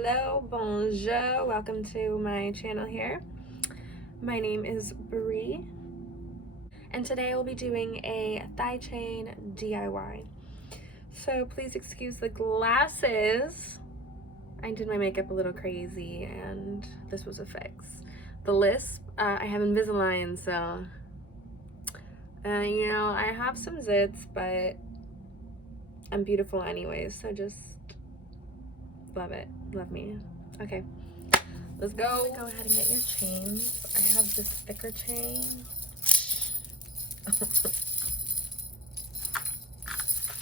Hello, bonjour, welcome to my channel here. My name is Brie, and today we'll be doing a thigh chain DIY. So please excuse the glasses. I did my makeup a little crazy and this was a fix. The lisp, I have Invisalign, so you know, I have some zits, but I'm beautiful anyways, so just love it, love me. Okay, let's go. Go ahead and get your chains. I have this thicker chain.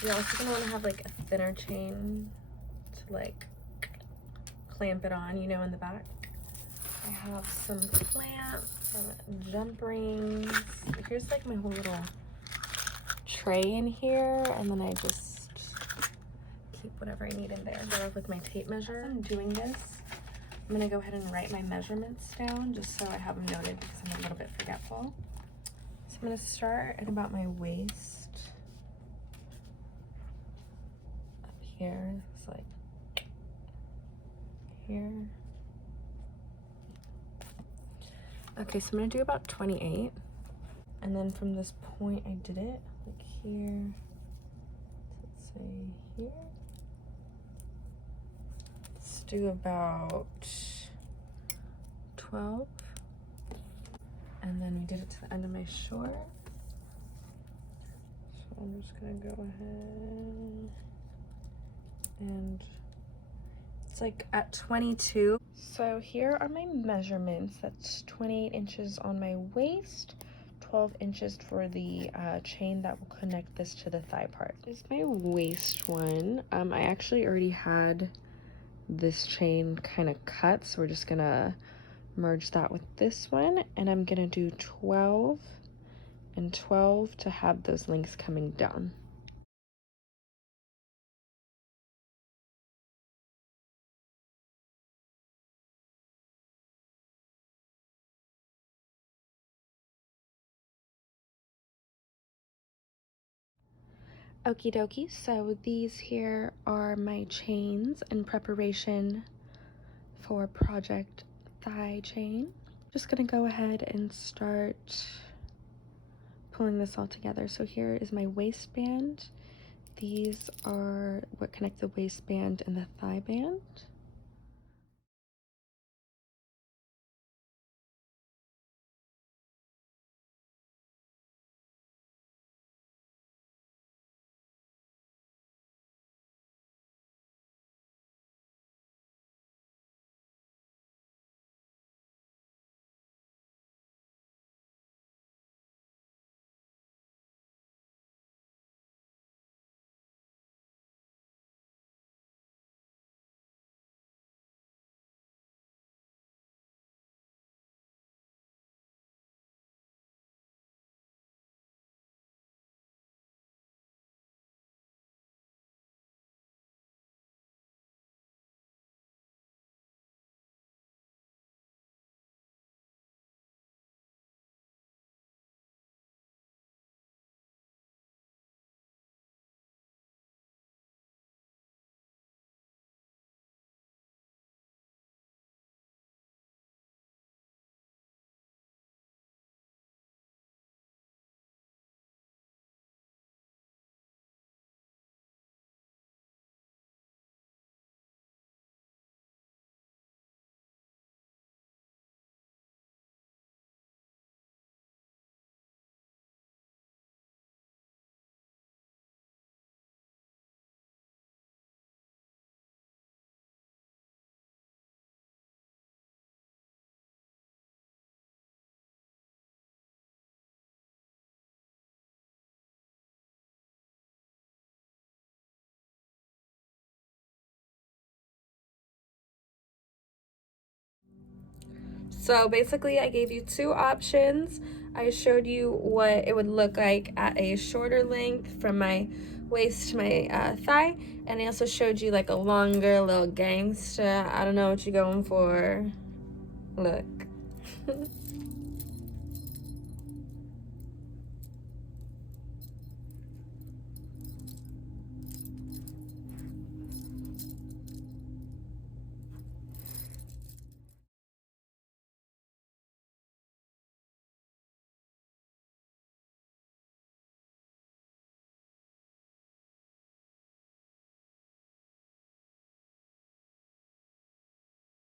You're also gonna want to have like a thinner chain to like clamp it on, you know, in the back. I have some clamps, some jump rings. Here's like my whole little tray in here, and then I just keep whatever I need in there. Start off with my tape measure. As I'm doing this, I'm gonna go ahead and write my measurements down just so I have them noted because I'm a little bit forgetful. So I'm gonna start at about my waist. Up here, it's like here. Okay, so I'm gonna do about 28. And then from this point I did it, like here, let's say here. Let's do about 12. And then we did it to the end of my short. So I'm just gonna go ahead and it's like at 22. So here are my measurements. That's 28 inches on my waist, 12 inches for the chain that will connect this to the thigh part. This is my waist one. I actually already had this chain kind of cut, so we're just gonna merge that with this one, and I'm gonna do 12 and 12 to have those links coming down. Okie dokie, so these here are my chains in preparation for Project Thigh Chain. Just gonna go ahead and start pulling this all together. So here is my waistband. These are what connect the waistband and the thigh band. So basically I gave you two options. I showed you what it would look like at a shorter length from my waist to my thigh, and I also showed you like a longer little gangster. I don't know what you're going for. Look.